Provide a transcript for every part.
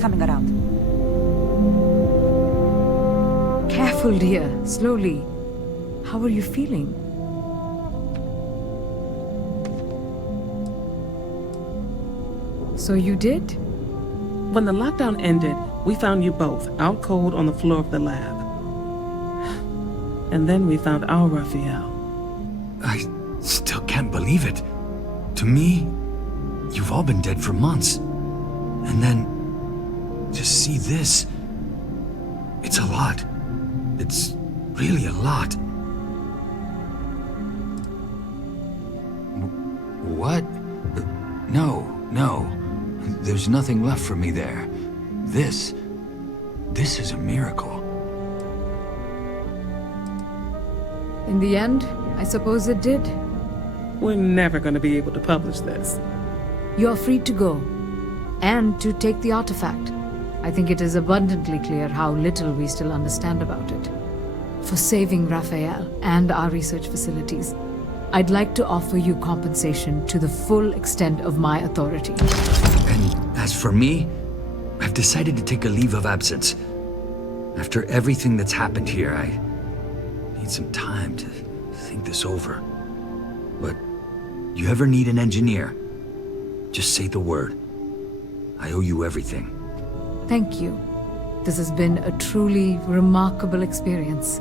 coming around. Careful, dear. Slowly. How are you feeling? So you did? When the lockdown ended, we found you both out cold on the floor of the lab. And then we found our Raphael. I still can't believe it. To me, you've all been dead for months. And then, to see this, it's a lot. It's really a lot. What? No. There's nothing left for me there. This is a miracle. In the end, I suppose it did. We're never going to be able to publish this. You're free to go. And to take the artifact. I think it is abundantly clear how little we still understand about it. For saving Raphael and our research facilities, I'd like to offer you compensation to the full extent of my authority. And as for me, I've decided to take a leave of absence. After everything that's happened here, I need some time to think this over. But you ever need an engineer, just say the word. I owe you everything. Thank you. This has been a truly remarkable experience.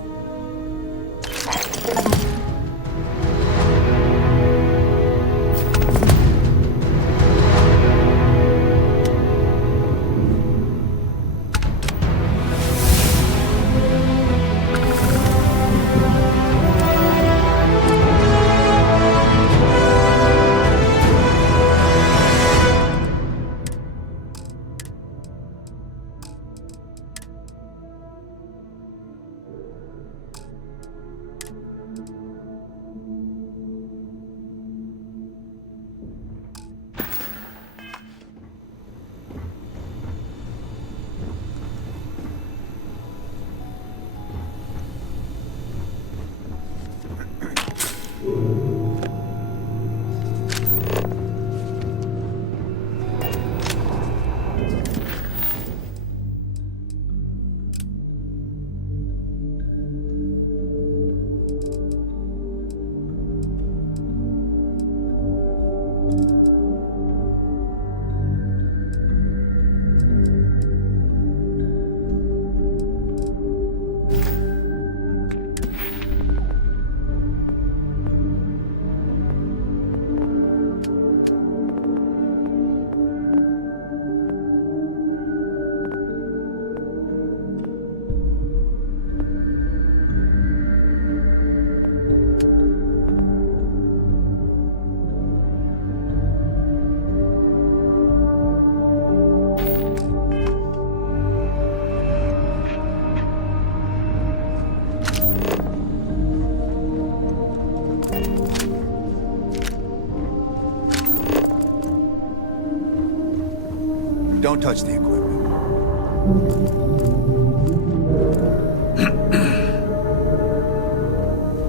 Don't touch the equipment.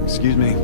Excuse me.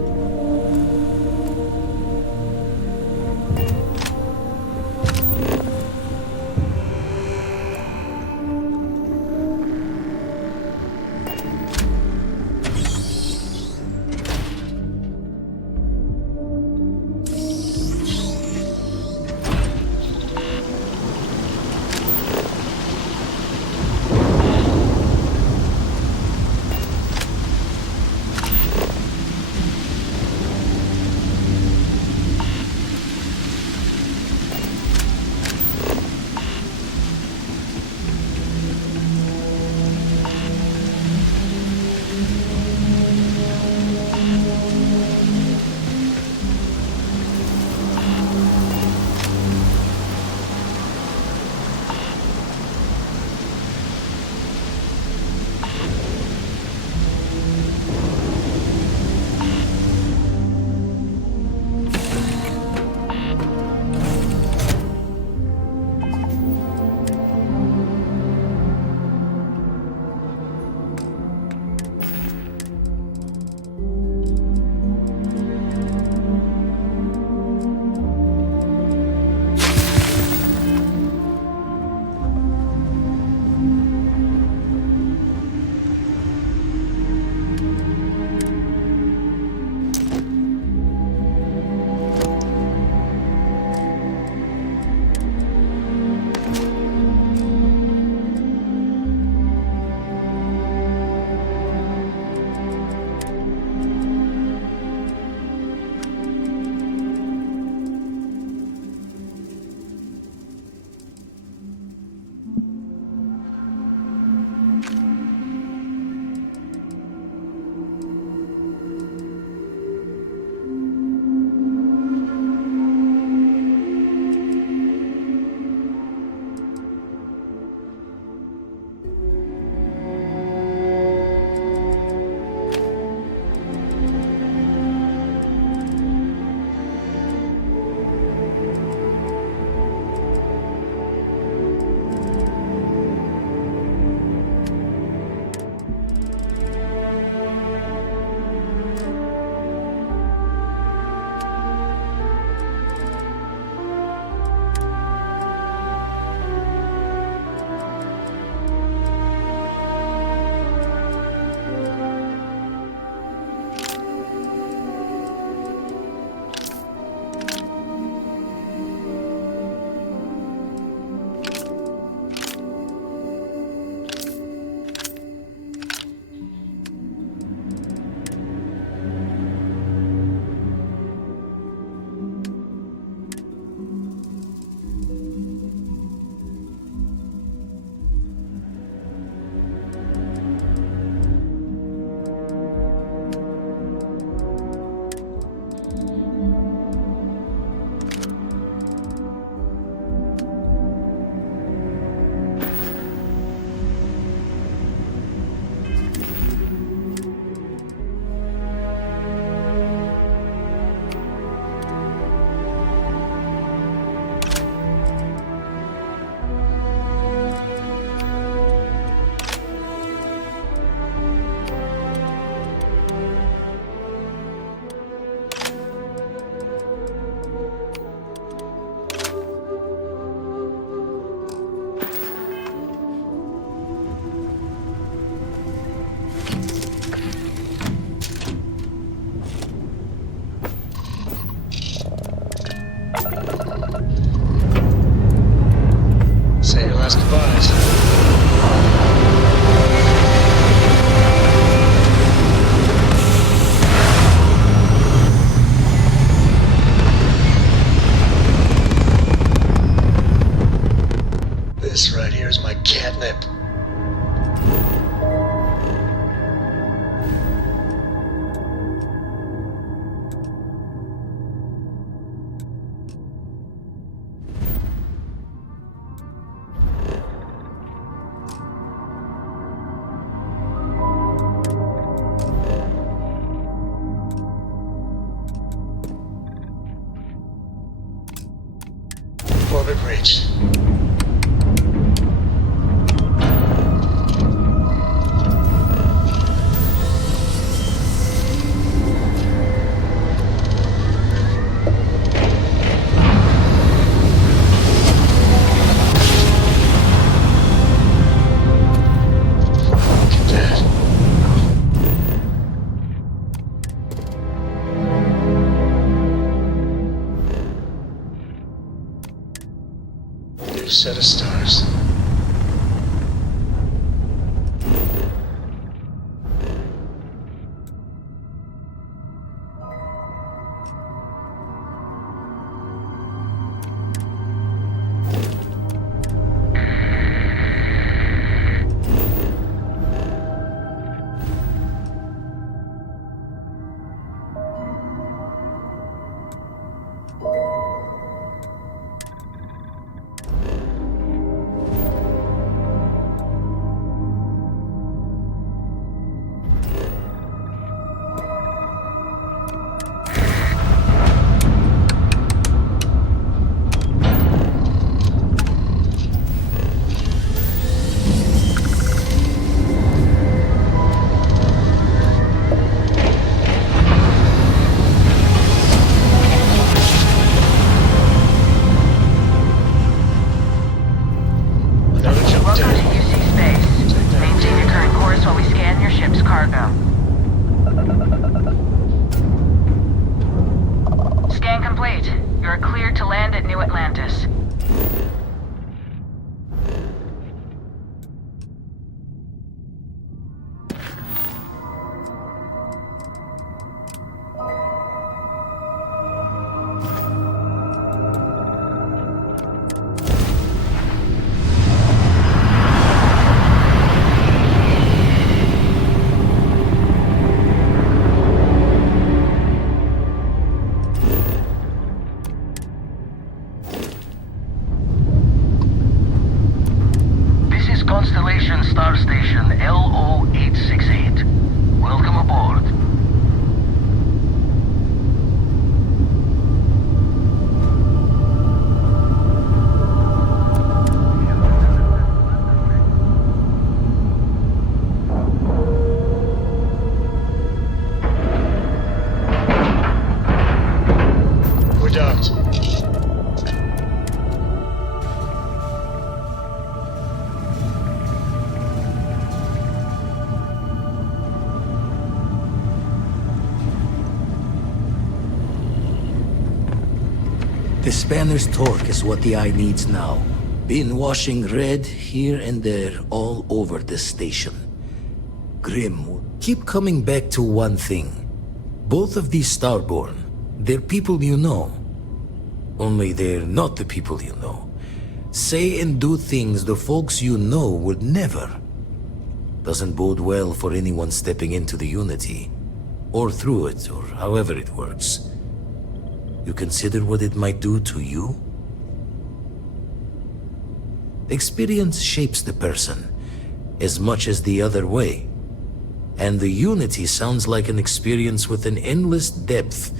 last goodbyes. This right here is my catnip. Orbit reached. New set of stars. Constellation Star Station LO-868. Welcome aboard. We're docked. The spanner's torque is what the eye needs now. Been washing red here and there all over the station. Grim, keep coming back to one thing. Both of these Starborn, they're people you know. Only they're not the people you know. Say and do things the folks you know would never. Doesn't bode well for anyone stepping into the Unity. Or through it, or however it works. You consider what it might do to you? Experience shapes the person, as much as the other way. And the Unity sounds like an experience with an endless depth,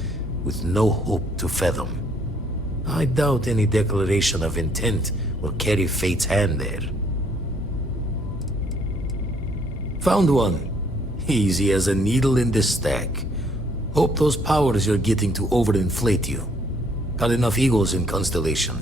with no hope to fathom. I doubt any declaration of intent will carry fate's hand there. Found one. Easy as a needle in the stack. Hope those powers you're getting to overinflate you. Got enough egos in Constellation.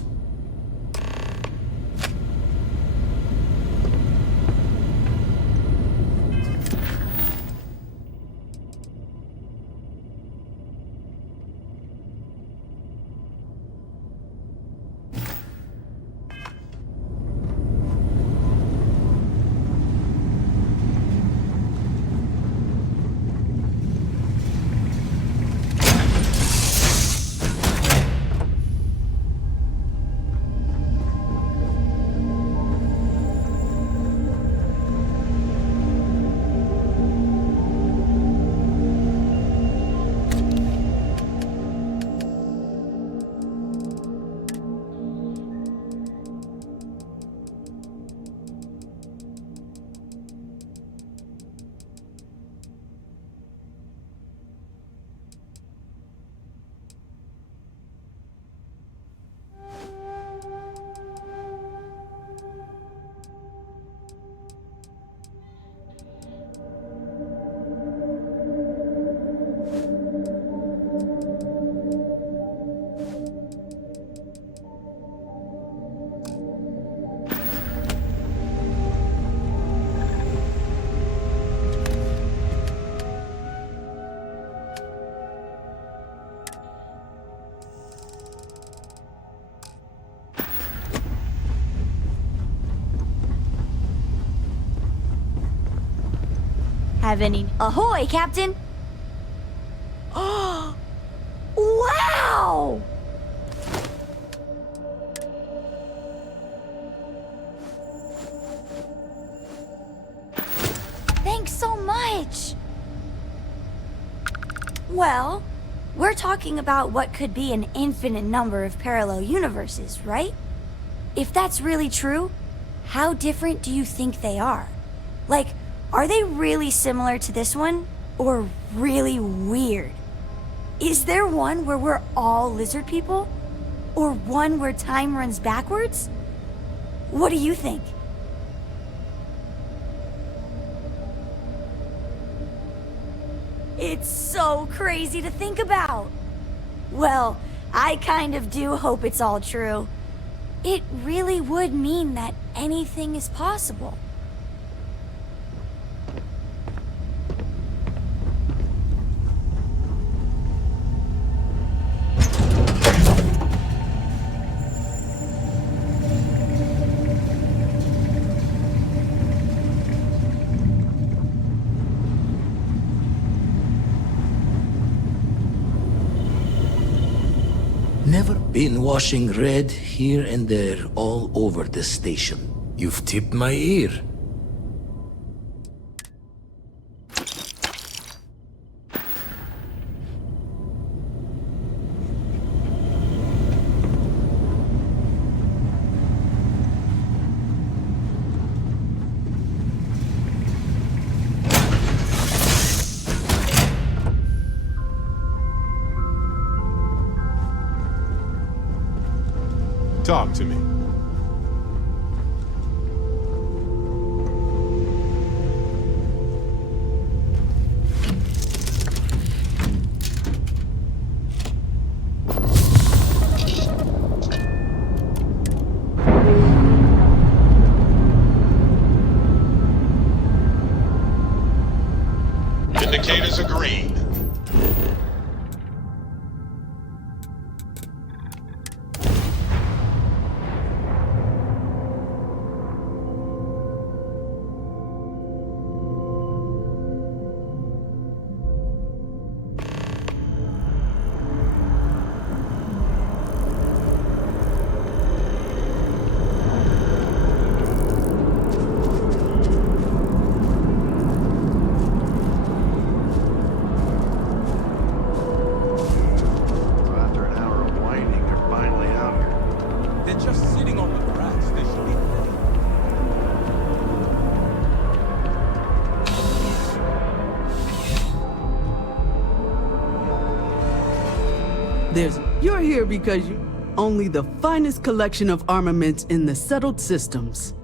have any... Ahoy, Captain! Oh! Wow! Thanks so much! Well, we're talking about what could be an infinite number of parallel universes, right? If that's really true, how different do you think they are? Like, are they really similar to this one? Or really weird? Is there one where we're all lizard people? Or one where time runs backwards? What do you think? It's so crazy to think about. Well, I kind of do hope it's all true. It really would mean that anything is possible. Never been washing red here and there all over the station. You've tipped my ear. Talk to me. Indicators are green. You're here because you only the finest collection of armaments in the settled systems.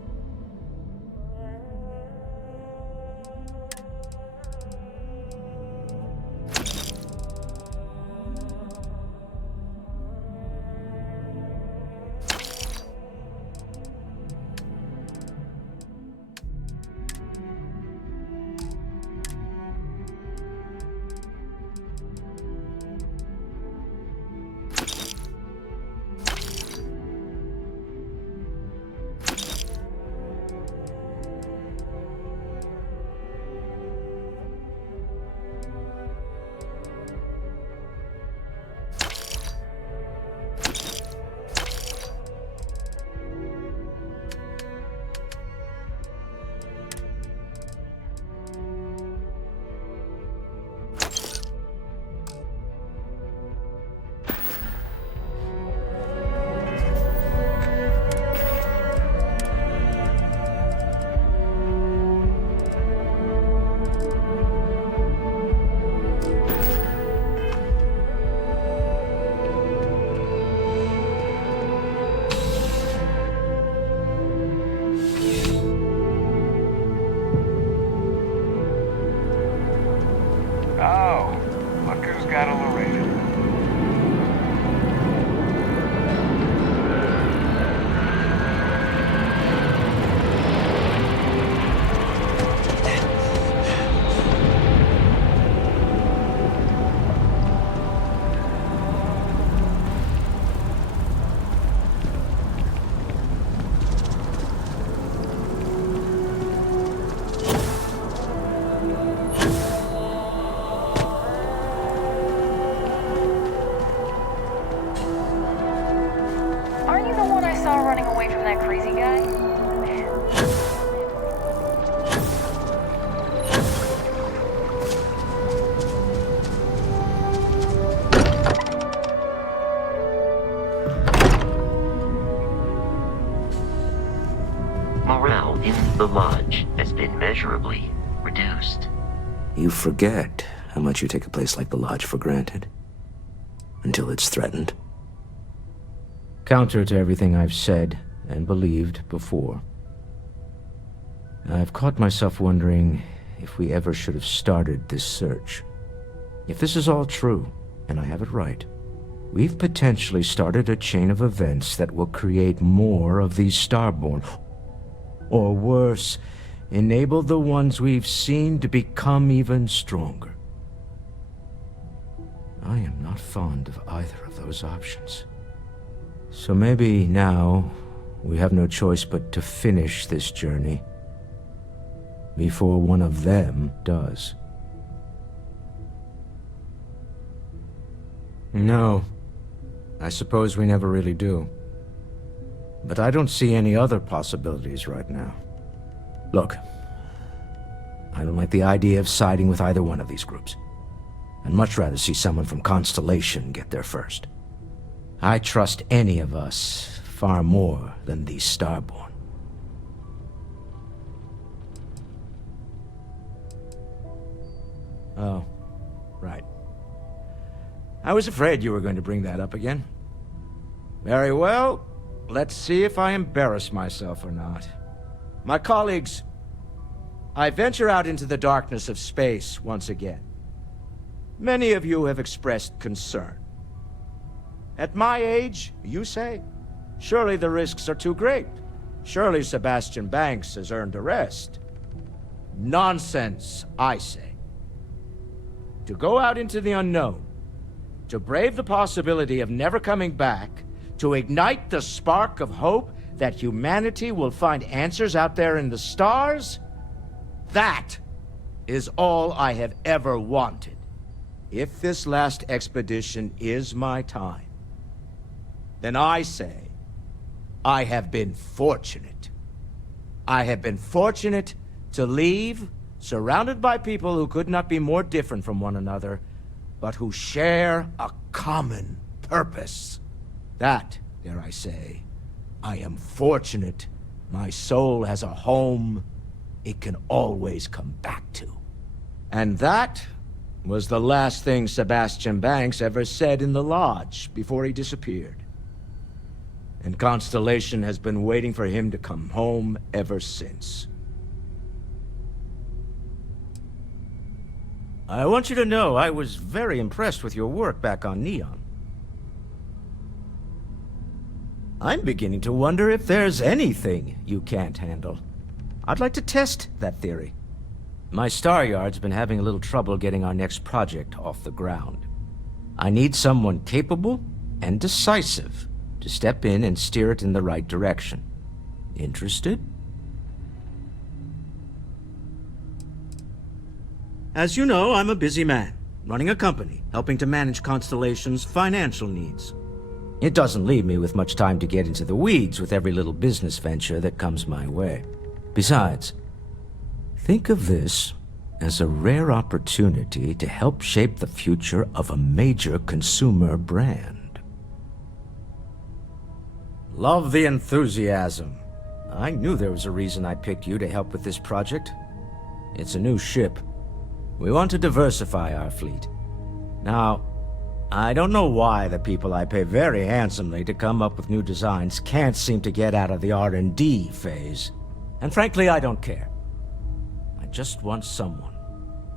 away from that crazy guy? Morale in the lodge has been measurably reduced. You forget how much you take a place like the lodge for granted. Until it's threatened. Counter to everything I've said and believed before. I've caught myself wondering if we ever should have started this search. If this is all true, and I have it right, we've potentially started a chain of events that will create more of these Starborn. Or worse, enable the ones we've seen to become even stronger. I am not fond of either of those options. So maybe now we have no choice but to finish this journey before one of them does. No, I suppose we never really do. But I don't see any other possibilities right now. Look, I don't like the idea of siding with either one of these groups. I'd much rather see someone from Constellation get there first. I trust any of us far more than these Starborn. Oh, right. I was afraid you were going to bring that up again. Very well. Let's see if I embarrass myself or not. My colleagues, I venture out into the darkness of space once again. Many of you have expressed concern. At my age, you say, surely the risks are too great. Surely Sebastian Banks has earned a rest. Nonsense, I say. To go out into the unknown, to brave the possibility of never coming back, to ignite the spark of hope that humanity will find answers out there in the stars, that is all I have ever wanted. If this last expedition is my time, then I say, I have been fortunate. I have been fortunate to leave, surrounded by people who could not be more different from one another, but who share a common purpose. That, dare I say, I am fortunate. My soul has a home it can always come back to. And that was the last thing Sebastian Banks ever said in the lodge before he disappeared. And Constellation has been waiting for him to come home ever since. I want you to know I was very impressed with your work back on Neon. I'm beginning to wonder if there's anything you can't handle. I'd like to test that theory. My Star Yard's been having a little trouble getting our next project off the ground. I need someone capable and decisive to step in and steer it in the right direction. Interested? As you know, I'm a busy man, running a company, helping to manage Constellation's financial needs. It doesn't leave me with much time to get into the weeds with every little business venture that comes my way. Besides, think of this as a rare opportunity to help shape the future of a major consumer brand. Love the enthusiasm. I knew there was a reason I picked you to help with this project. It's a new ship. We want to diversify our fleet. Now, I don't know why the people I pay very handsomely to come up with new designs can't seem to get out of the R&D phase. And frankly, I don't care. I just want someone,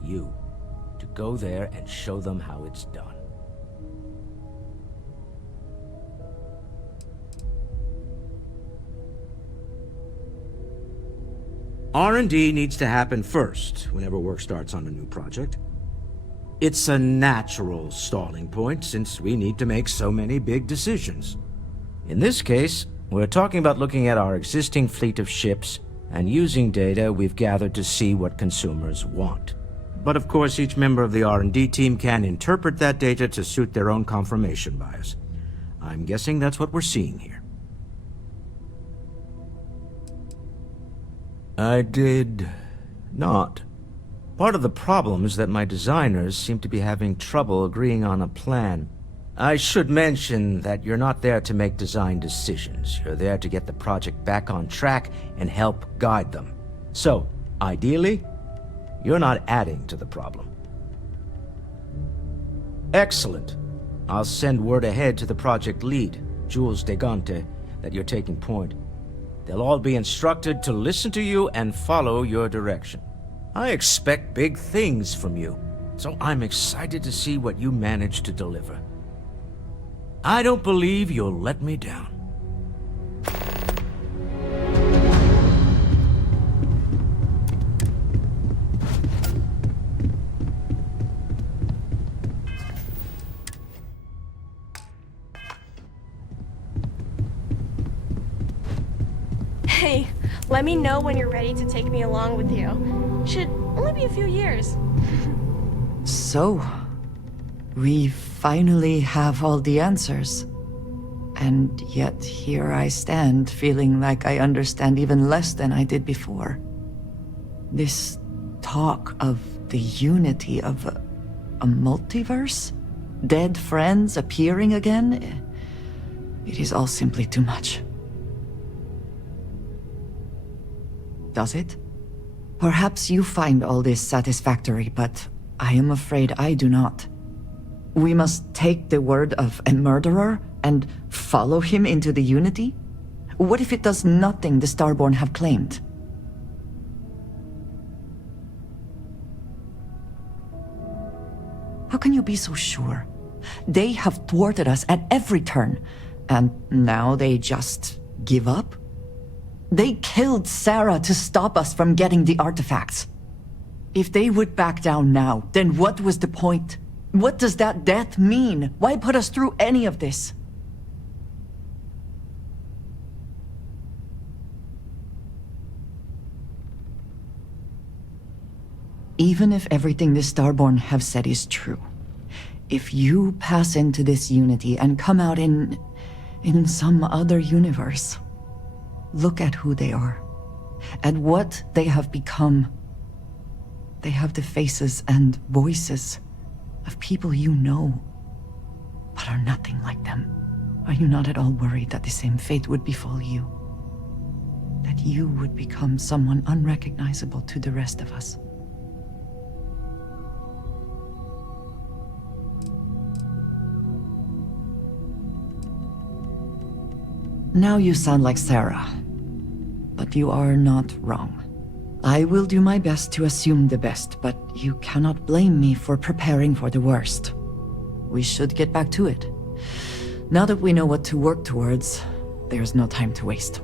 you, to go there and show them how it's done. R&D needs to happen first whenever work starts on a new project. It's a natural stalling point since we need to make so many big decisions. In this case, we're talking about looking at our existing fleet of ships and using data we've gathered to see what consumers want. But of course, each member of the R&D team can interpret that data to suit their own confirmation bias. I'm guessing that's what we're seeing here. I did not. Part of the problem is that my designers seem to be having trouble agreeing on a plan. I should mention that you're not there to make design decisions. You're there to get the project back on track and help guide them. So, ideally, you're not adding to the problem. Excellent. I'll send word ahead to the project lead, Jules Degante, that you're taking point. They'll all be instructed to listen to you and follow your direction. I expect big things from you, so I'm excited to see what you manage to deliver. I don't believe you'll let me down. Hey, let me know when you're ready to take me along with you. Should only be a few years. So, we finally have all the answers. And yet here I stand, feeling like I understand even less than I did before. This talk of the unity of a multiverse? Dead friends appearing again? It is all simply too much. Does it? Perhaps you find all this satisfactory, but I am afraid I do not. We must take the word of a murderer and follow him into the Unity? What if it does nothing the Starborn have claimed? How can you be so sure? They have thwarted us at every turn, and now they just give up? They killed Sarah to stop us from getting the artifacts. If they would back down now, then what was the point? What does that death mean? Why put us through any of this? Even if everything the Starborn have said is true, if you pass into this Unity and come out in some other universe, look at who they are, and what they have become. They have the faces and voices of people you know, but are nothing like them. Are you not at all worried that the same fate would befall you? That you would become someone unrecognizable to the rest of us? Now you sound like Sarah, but you are not wrong. I will do my best to assume the best, but you cannot blame me for preparing for the worst. We should get back to it. Now that we know what to work towards, there's no time to waste.